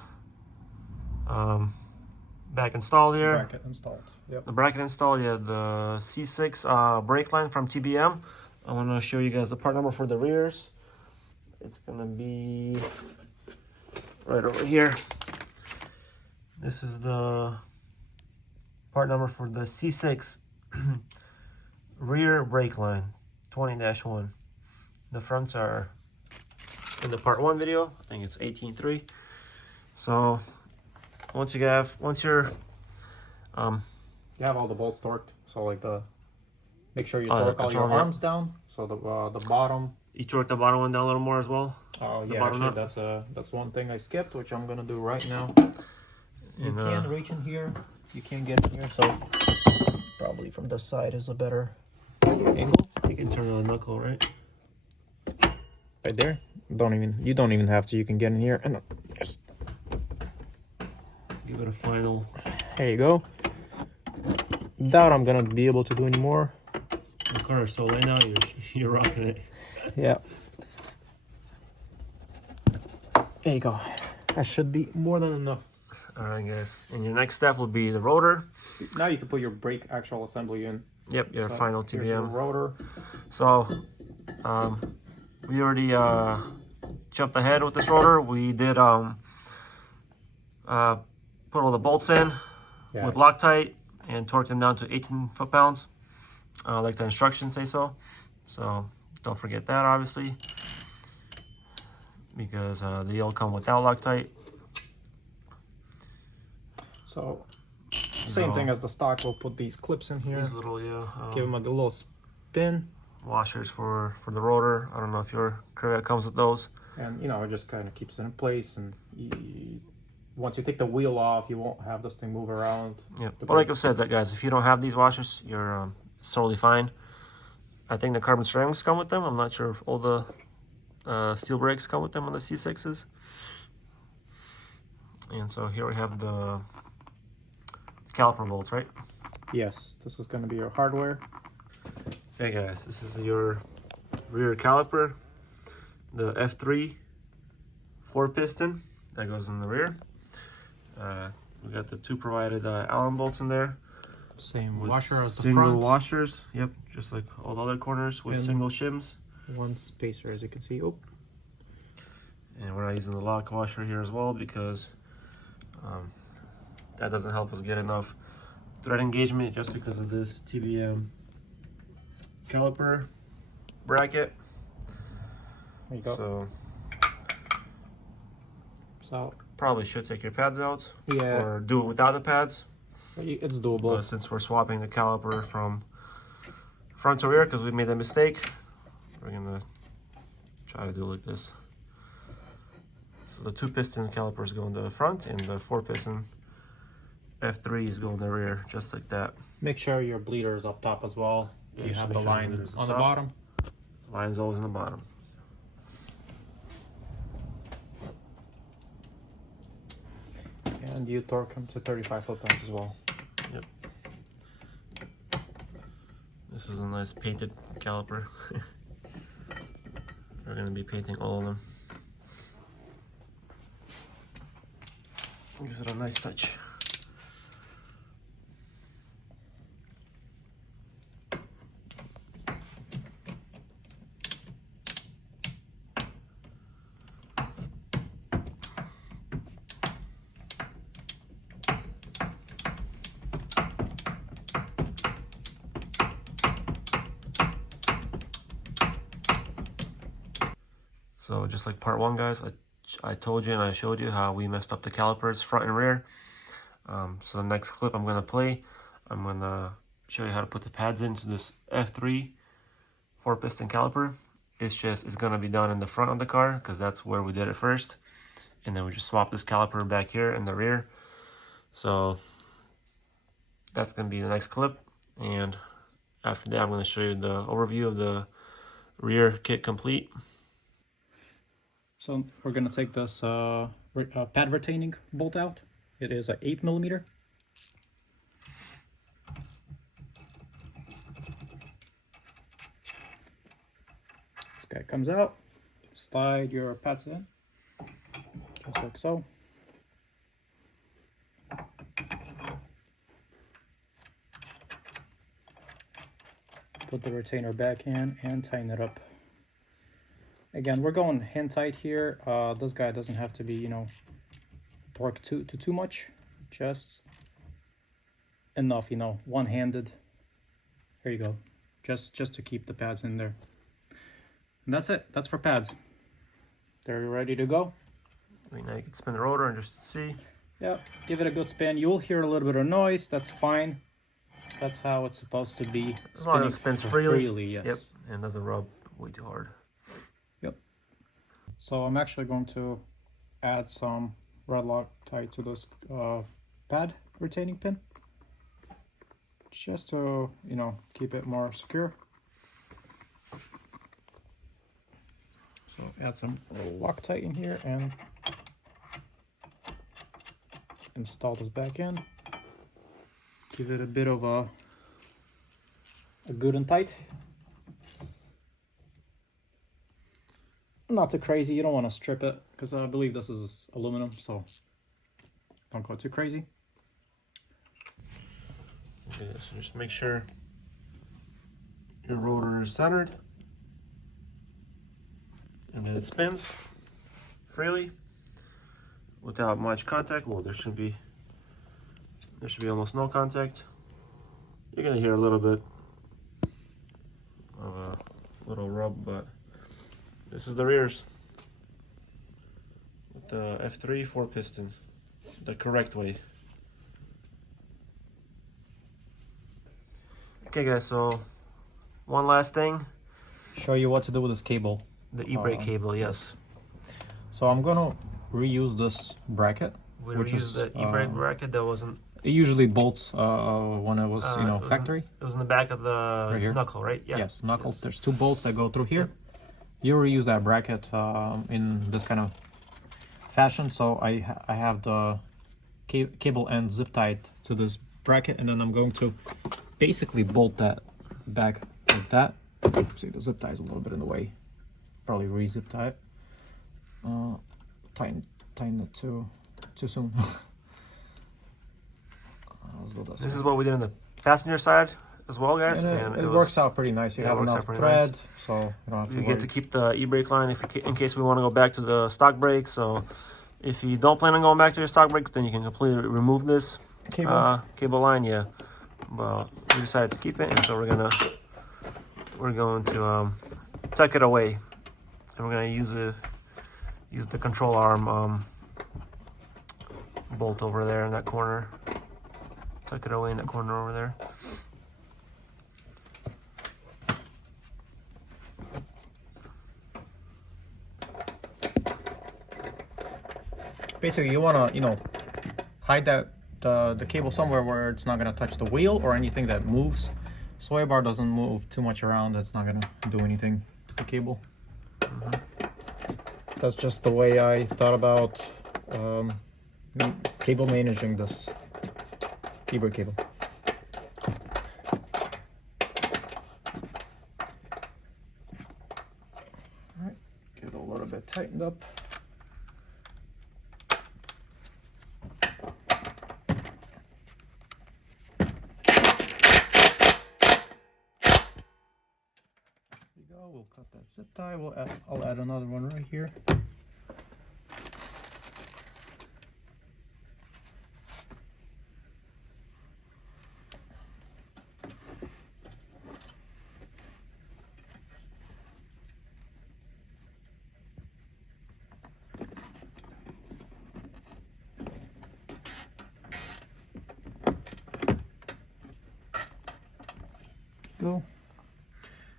back installed here. Bracket installed. Yep. The bracket installed, yeah, the C6 brake line from TBM. I want to show you guys the part number for the rears. It's going to be right over here. This is the part number for the C6 rear brake line 20-1. The fronts are in the part 1 video. I think it's 18.3. So once you're you have all the bolts torqued, so like make sure you torque all your arms down, so the bottom. You torque the bottom one down a little more as well. Oh yeah, actually that's one thing I skipped, which I'm gonna do right now. You can't reach in here, you can't get in here, so probably from this side is a better angle. You can turn on the knuckle, right? Right there. You don't even have to. You can get in here and just give it a final. There you go. Doubt I'm gonna be able to do any more. The car is so light now, you're rocking it. Yeah. There you go. That should be more than enough. Alright guys, and your next step will be the rotor. Now you can put your brake actual assembly in. Yep, your final TBM. Here's your rotor. So, we already jumped ahead with this rotor. We did put all the bolts in with Loctite and torqued them down to 18 foot-pounds, like the instructions say so. So don't forget that, obviously, because they all come without Loctite. So same thing as the stock. We'll put these clips in here. These little give them a little spin. Washers for the rotor. I don't know if your Corvette comes with those. And it just kind of keeps it in place, and once you take the wheel off, you won't have this thing move around. Yeah, but like I said, guys, if you don't have these washers, you're totally fine. I think the carbon ceramics come with them. I'm not sure if all the steel brakes come with them on the C6s. And so here we have the caliper bolts, right? Yes, this is going to be your hardware. Hey guys, this is your rear caliper, the F3 4-piston that goes in the rear. We got the two provided Allen bolts in there. Same washer as the single front. washers, yep, just like all the other corners with single shims. One spacer, as you can see. Oh. And we're not using the lock washer here as well because that doesn't help us get enough thread engagement just because of this TBM caliper bracket. There you go. So probably should take your pads out, yeah, or do it without the pads. It's doable. But since we're swapping the caliper from front to rear because we made a mistake, we're gonna try to do it like this. So the 2-piston calipers go in the front and the 4-piston F3s go in the rear, just like that. Make sure your bleeder is up top as well. Yeah, you have the sure line on the bottom. Line's always in the bottom. And you torque them to 35 foot-pounds as well. Yep. This is a nice painted caliper. We're going to be painting all of them. Gives it a nice touch. So just like part 1, guys, I told you and I showed you how we messed up the calipers front and rear. So the next clip I'm going to play, I'm going to show you how to put the pads into this F3 4-piston caliper. It's going to be done in the front of the car because that's where we did it first. And then we just swap this caliper back here in the rear. So that's going to be the next clip. And after that, I'm going to show you the overview of the rear kit complete. So we're gonna take this pad retaining bolt out. It is a 8mm. This guy comes out. Slide your pads in, just like so. Put the retainer back in and tighten it up. Again, we're going hand tight here. This guy doesn't have to be, you know, torqued too much. Just enough, you know, one-handed. There you go. Just to keep the pads in there. And that's it. That's for pads. They're ready to go. Right now you can spin the rotor and just see. Yeah, give it a good spin. You'll hear a little bit of noise. That's fine. That's how it's supposed to be. As long as it spins freely. Yes. Yep, and doesn't rub way too hard. Yep. So I'm actually going to add some red Loctite to this pad retaining pin, just to, you know, keep it more secure. So add some Loctite in here and install this back in. Give it a bit of a good and tight. Not too crazy. You don't want to strip it because I believe this is aluminum, so don't go too crazy. Okay, so just make sure your rotor is centered and then it spins freely without much contact. Well, there should be almost no contact. You're gonna hear a little bit of a little rub, but this is the rears with the F3 4-piston, the correct way. Okay guys, so one last thing. Show you what to do with this cable. The e-brake cable, yes. So I'm gonna reuse this bracket. We reused the e-brake bracket that wasn't... It usually bolts when it was, you know, factory. It was in the back of the right here. knuckle, right? Yeah. Yes, knuckle. Yes. There's 2 bolts that go through here. Yep. You reuse that bracket in this kind of fashion. So I have the cable end zip tied to this bracket, and then I'm going to basically bolt that back like that. See, the zip tie is a little bit in the way. Probably re-zip tie it. Tighten it too soon. This is what we did on the passenger side as well, guys. And it works out pretty nice. You have enough thread, nice. So you don't have to you worry. get to keep the e-brake line in case we want to go back to the stock brakes. So if you don't plan on going back to your stock brakes, then you can completely remove this cable. Line, yeah. Well, we decided to keep it, and so we're going to tuck it away, and we're going to use the control arm bolt over there in that corner. Tuck it away in that corner over there. Basically, you want to, hide that the cable somewhere where it's not going to touch the wheel or anything that moves. Sway bar doesn't move too much around. It's not going to do anything to the cable. That's just the way I thought about cable managing this e-brake cable. All right, get it a little bit tightened up. We'll cut that zip tie. I'll add another one right here. Go.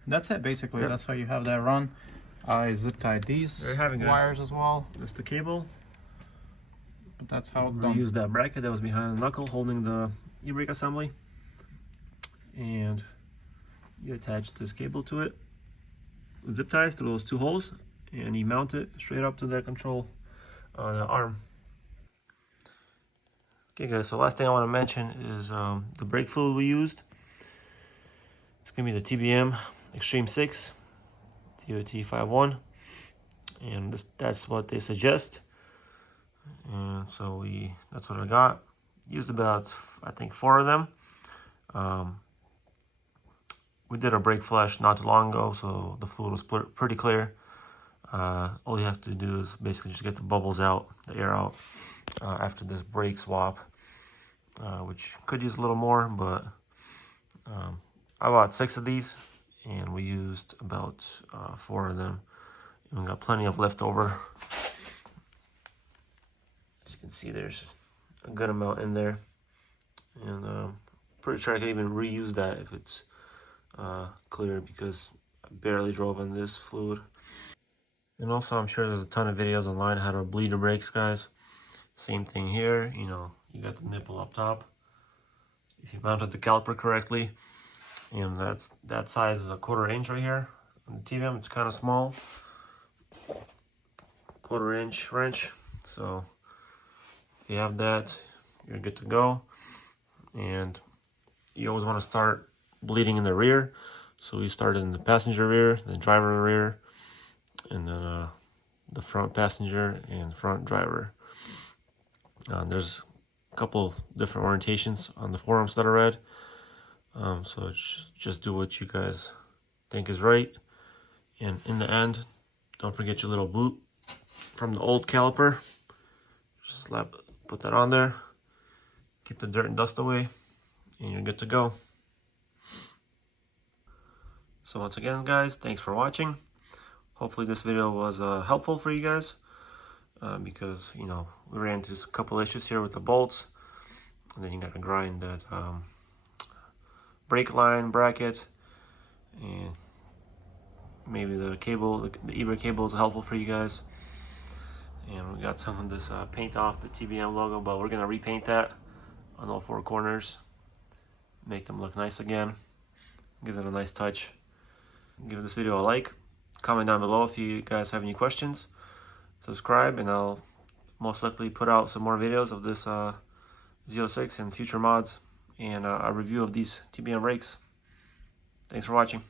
That's it basically. Yep. That's how you have that run. I zip tied these wires as well. That's the cable. But that's how it's done. Use that bracket that was behind the knuckle holding the e-brake assembly, and you attach this cable to it with zip ties to those two holes, and you mount it straight up to the control the arm. Okay guys, so last thing I want to mention is the brake fluid we used. It's going to be the TBM Extreme 6 TOT51, and that's what they suggest, and so that's what I got. Used about, I think, 4 of them. We did a brake flush not too long ago, so the fluid was pretty clear. All you have to do is basically just get the bubbles out, the air out, after this brake swap, which could use a little more, but I bought 6 of these, and we used about 4 of them, and we got plenty of leftover. As you can see, there's a good amount in there, and pretty sure I could even reuse that if it's clear, because I barely drove on this fluid. And also, I'm sure there's a ton of videos online how to bleed your brakes, guys. Same thing here. You got the nipple up top. If you mounted the caliper correctly, and that size is a 1/4 inch right here. On the TBM, it's kind of small, 1/4 inch wrench. So if you have that, you're good to go. And you always want to start bleeding in the rear. So we started in the passenger rear, the driver rear, and then the front passenger and front driver. There's a couple different orientations on the forums that I read. So just do what you guys think is right. And in the end, don't forget your little boot from the old caliper. Just put that on there, keep the dirt and dust away, and you're good to go. So once again, guys, thanks for watching. Hopefully this video was helpful for you guys, because we ran into a couple issues here with the bolts, and then you got to grind that brake line bracket, and maybe the cable, the e-brake cable is helpful for you guys. And we got some of this paint off the TBM logo, but we're gonna repaint that on all 4 corners, make them look nice again, give it a nice touch. Give this video a like, comment down below if you guys have any questions, subscribe, and I'll most likely put out some more videos of this Z06 and future mods, and a review of these TBM brakes. Thanks for watching.